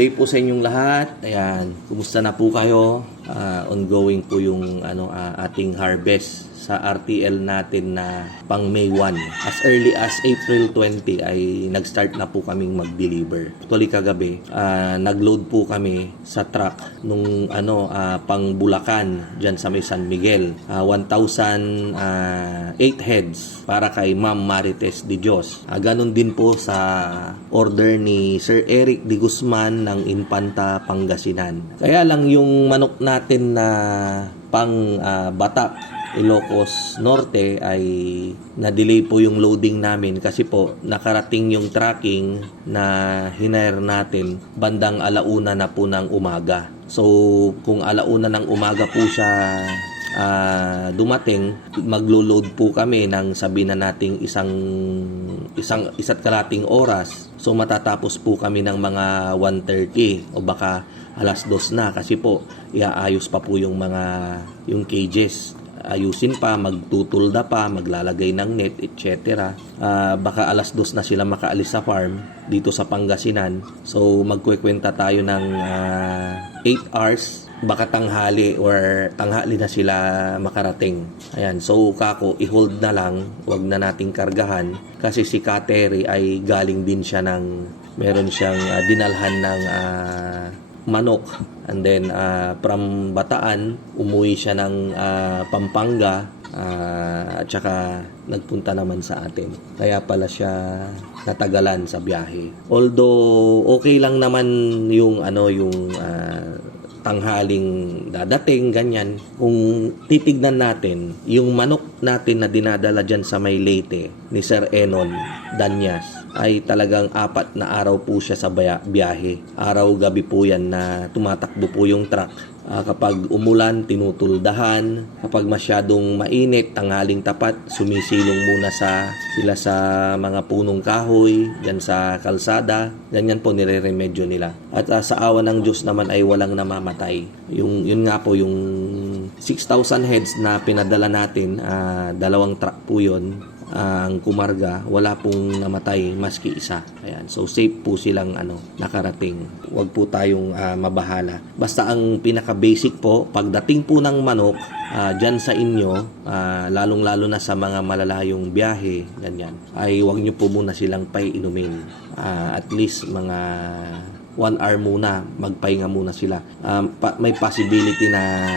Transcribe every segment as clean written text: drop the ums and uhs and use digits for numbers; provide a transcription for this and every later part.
day po sa inyong lahat. Ayan, kumusta na po kayo? Ongoing po yung ating harvest sa RTL natin na pang May 1. As early as April 20 ay nag-start na po kaming mag-deliver. Actually kagabi, nag-load po kami sa truck nung pang Bulacan diyan sa may San Miguel. 1,008 heads para kay Ma'am Marites de Dios. Ganon din po sa order ni Sir Eric de Guzman ng Infanta, Pangasinan. Kaya lang yung manok natin na pang Batak, Ilocos Norte ay na-delay po yung loading namin kasi po nakarating yung tracking na hinire natin bandang 1:00 na po ng umaga. So kung 1:00 ng umaga po siya dumating, maglo-load po kami ng sabi na nating isa't kalating oras. So matatapos po kami ng mga 1:30 o baka 2:00 na kasi po iaayos pa po yung cages. Ayusin pa, magtutulda pa, maglalagay ng net, etc. Baka 2:00 na sila makaalis sa farm dito sa Pangasinan. So magkukwenta tayo ng 8 hours, baka tanghali na sila makarating. Ayan, so kako, i-hold na lang, wag na nating kargahan kasi si Kateri ay galing din siya meron siyang dinalhan ng manok, and then from Bataan umuwi siya ng Pampanga at saka nagpunta naman sa atin, kaya pala siya natagalan sa biyahe. Although okay lang naman yung tanghaling dadating, ganyan. Kung titignan natin, yung manok natin na dinadala dyan sa may Leyte ni Sir Enon Danyas ay talagang 4 na araw po siya sa biyahe. Araw-gabi po yan na tumatakbo po yung truck. Kapag umulan, tinutuldahan. Kapag masyadong mainit, tanghaling tapat, sumisilong muna sila sa mga punong kahoy, dyan sa kalsada. Ganyan po nire-remedyo nila. At sa awa ng Diyos naman ay walang namamatay. Yun nga po, yung 6,000 heads na pinadala natin, 2 truck po yun. Ang kumarga, wala pong namatay maski isa. Ayan, so safe po silang nakarating. Huwag po tayong mabahala. Basta ang pinaka-basic po, pagdating po ng manok dyan sa inyo, lalong-lalo na sa mga malalayong biyahe, ganyan, ay huwag nyo po muna silang paiinumin. At least mga 1 hour muna, magpahinga muna sila. May possibility na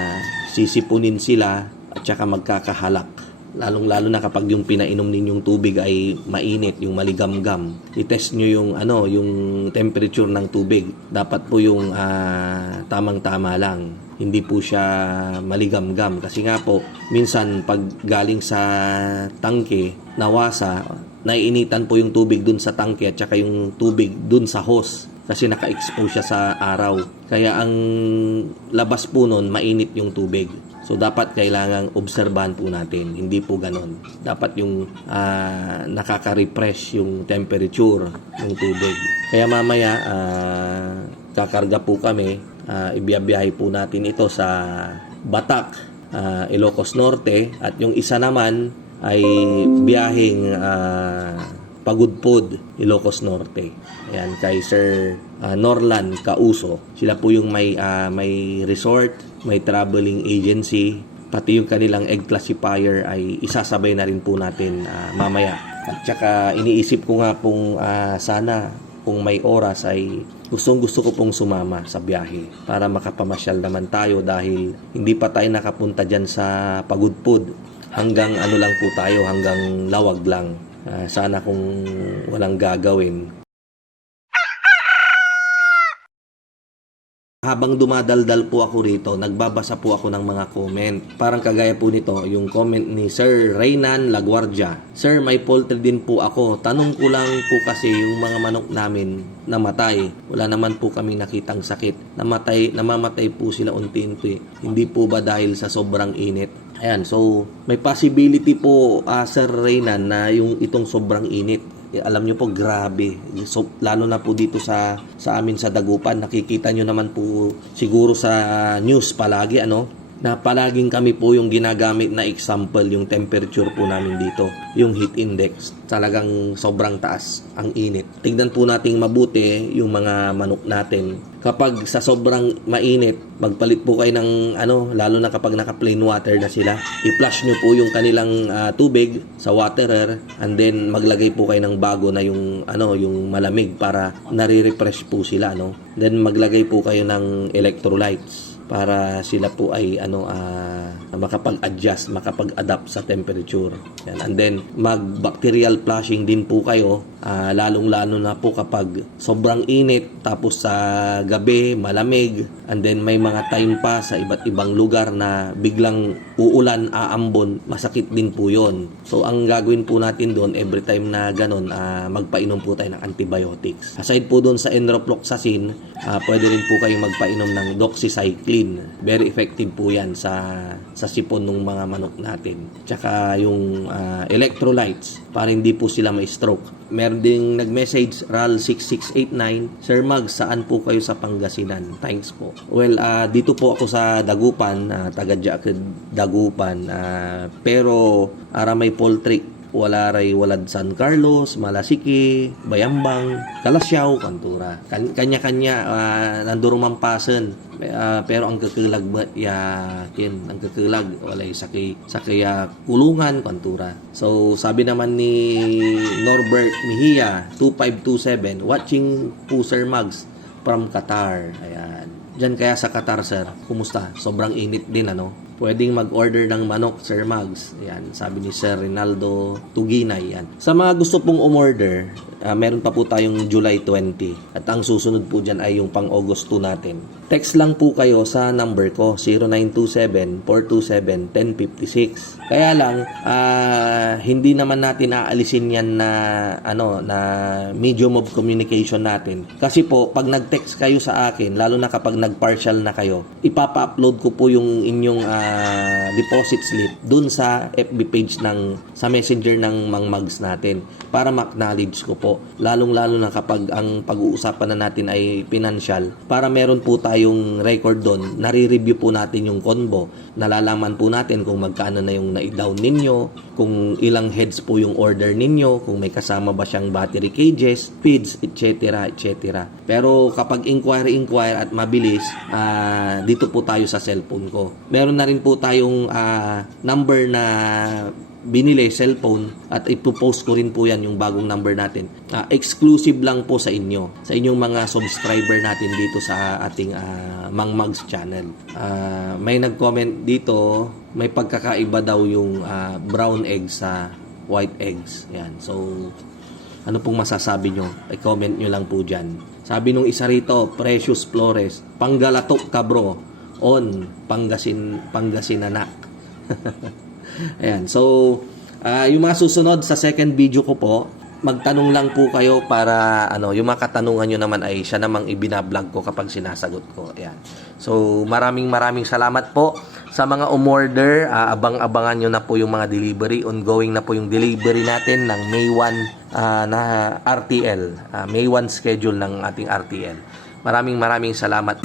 sisipunin sila at saka magkakahalak. Lalong-lalo na kapag yung pinainom ninyong tubig ay mainit, yung maligamgam. I-test nyo yung temperature ng tubig. Dapat po yung tamang-tama lang. Hindi po siya maligamgam. Kasi nga po, minsan pag galing sa tangke, nawasa, naiinitan po yung tubig dun sa tangke at saka yung tubig dun sa hose. Kasi naka-expose siya sa araw. Kaya ang labas po nun, mainit yung tubig. So, dapat kailangang obserbahan po natin. Hindi po ganon. Dapat yung nakaka-refresh yung temperature ng tubig. Kaya mamaya, kakarga po kami. Ibiyabiyahe po natin ito sa Batak, Ilocos Norte. At yung isa naman ay biyaheng Pagudpod, Ilocos Norte. Ayan, kay Sir Norlan Causo. Sila po yung may resort, may traveling agency, pati yung kanilang egg classifier ay isasabay na rin po natin mamaya. At saka iniisip ko nga pong sana kung may oras ay gusto ko pong sumama sa biyahe para makapamasyal naman tayo dahil hindi pa tayo nakapunta dyan sa Pagudpod. Hanggang lang po tayo, hanggang Lawag lang. Sana kung walang gagawin. Habang dumadaldal po ako rito, nagbabasa po ako ng mga comment. Parang kagaya po nito, yung comment ni Sir Reynan Laguardia. Sir, may poultry din po ako. Tanong ko lang po kasi yung mga manok namin namatay. Wala naman po kaming nakitang sakit. Namamatay po sila unti-unti. Hindi po ba dahil sa sobrang init? Ayan, so may possibility po Sir Reynan na itong sobrang init. Alam nyo po, grabe. So, lalo na po dito sa amin sa Dagupan, nakikita nyo naman po siguro sa news palagi, na palaging kami po yung ginagamit na example, yung temperature po namin dito, yung heat index. Talagang sobrang taas ang init. Tignan po nating mabuti yung mga manok natin. Kapag sa sobrang mainit, magpalit po kayo ng lalo na kapag naka plain water na sila. I-flush nyo po yung kanilang tubig sa waterer, and then maglagay po kayo ng bago na yung yung malamig para nare-refresh po sila, no. Then maglagay po kayo ng electrolytes para sila po ay makapag-adjust, makapag-adapt sa temperature. Yan. And then mag-bacterial flushing din po kayo, lalong-lalo na po kapag sobrang init, tapos sa gabi malamig, and then may mga time pa sa iba't ibang lugar na biglang uulan, aambon, masakit din po yon. So ang gagawin po natin doon every time na ganun, magpainom po tayo ng antibiotics. Aside po doon sa enrofloxacin, pwede rin po kayong magpainom ng doxycycline. Very effective po yan sa sipon ng mga manok natin. Tsaka yung electrolytes para hindi po sila ma-stroke. Meron ding nag-message, RAL6689, Sir Mag, saan po kayo sa Pangasinan? Thanks po. Well, dito po ako sa Dagupan, taga Dagupan, pero aramay poultry, wala ray walad San Carlos, Malasiki, Bayambang, Kalasyaw, Kantura. Kanya-kanya nanduro mampasan. Pero ang kakilag ang kakilag walay sakay kulungan, Kantura. So sabi naman ni Norbert Mejia 2527, watching po Sir Mags from Qatar. Ayan. Diyan kaya sa Qatar, sir, kumusta? Sobrang init din, Pwedeng mag-order ng manok, Sir Mags. Ayan, sabi ni Sir Rinaldo Tuginay. Yan. Sa mga gusto pong umorder, meron pa po tayong July 20. At ang susunod po dyan ay yung pang August 2 natin. Text lang po kayo sa number ko, 0927-427-1056. Kaya lang, hindi naman natin aalisin yan na medium of communication natin. Kasi po, pag nag-text kayo sa akin, lalo na kapag nag-partial na kayo, ipapa-upload ko po yung inyong deposit slip dun sa FB page sa messenger ng Mang Mags natin para ma-acknowledge ko po, lalong-lalo na kapag ang pag-uusapan na natin ay financial, para meron po tayong record doon, nare-review po natin yung convo, nalalaman po natin kung magkano na yung na-down ninyo, kung ilang heads po yung order ninyo, kung may kasama ba siyang battery cages, feeds, etc. etc. Pero kapag inquire at mabilis, dito po tayo sa cellphone ko. Meron na rin po tayong number na binili, cellphone, at ipopost ko rin po yan, yung bagong number natin. Exclusive lang po sa inyo, sa inyong mga subscriber natin dito sa ating Mang Mags channel. May nag-comment dito, may pagkakaiba daw yung brown eggs sa white eggs. Yan. So, ano pong masasabi nyo? I-comment nyo lang po dyan. Sabi nung isa rito, Precious Flores, Panggalatok ka bro, on Pangasinanak. Ayan. So, yung mga susunod sa second video ko po, magtanong lang po kayo para yung mga katanungan nyo naman ay siya namang ibinablog ko kapag sinasagot ko. Ayan. So, maraming salamat po sa mga umorder. Abang-abangan nyo na po yung mga delivery. Ongoing na po yung delivery natin ng May 1 na RTL. May 1 schedule ng ating RTL. Maraming salamat.